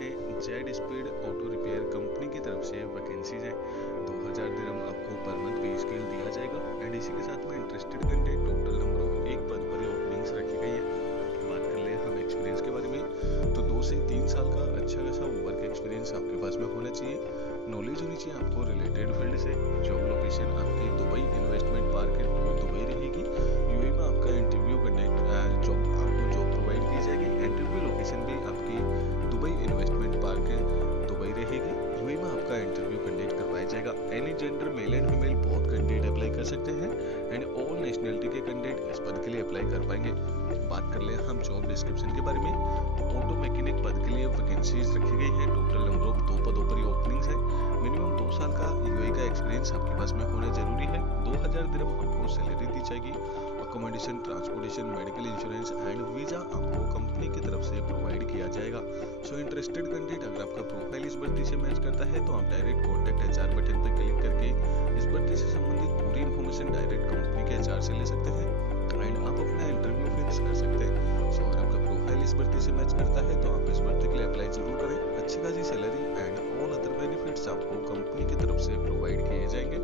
है Z speed auto repair company की तरफ से वैकेंसीज है। 2000 दिरहम आपको पर मंथ पे स्केल दिया जाएगा एंड इसी के साथ में interested candidate total number of एक पद पर ओपनिंग्स रखी गई है। बात कर ले हम एक्सपीरियंस के बारे में तो 2 से 3 साल का अच्छा खासा वर्क एक्सपीरियंस आपके पास में होना चाहिए। नॉलेज होनी चाहिए आपको रिलेटेड फील्ड से। जॉब लोकेशन आपकी दुबई इन्वेस्टमेंट पार्क दुबई रहेगी। यूएई में आपका इंटरव्यू करने आपको जॉब प्रोवाइड की जाएगी। इंटरव्यू लोकेशन भी आपकी दुबई इन्वेस्टमेंट पार्क दुबई रहेगी। यूएई में आपका इंटरव्यू कंडक्ट करवाया जाएगा। Any gender male and female both candidate apply कर सकते हैं एंड ऑल नेशनलिटी के कैंडिडेट इस पद के लिए अप्लाई कर पाएंगे। बात कर ले हम जॉब डिस्क्रिप्शन के बारे में तो ऑटो मैकेनिक पद के लिए वैकेंसीज रखी गई है। टोटल नंबर ऑफ 2 पदों पर ओपनिंग्स है। मिनिमम 2 साल का यूएई का एक्सपीरियंस आपके पास में होना जरूरी है। 2000 दिरहम आपको सैलरी दी जाएगी। Accommodation, transportation, medical insurance and visa आपको कंपनी की तरफ से प्रोवाइड किया जाएगा। सो इंटरेस्टेड कैंडिडेट अगर आपका प्रोफाइल इस भर्ती से मैच करता है तो आप डायरेक्ट कॉन्टैक्ट एचआर बटन पर क्लिक करके इस भर्ती से संबंधित पूरी इन्फॉर्मेशन डायरेक्ट कंपनी के एचआर से ले सकते हैं एंड आप अपना इंटरव्यू फिक्स कर सकते हैं। सो अगर आपका प्रोफाइल इस भर्ती से मैच करता है तो आप इस भर्ती के लिए अप्लाई जरूर करें। अच्छी खासी salary and all other benefits आपको कंपनी की तरफ से प्रोवाइड किए जाएंगे।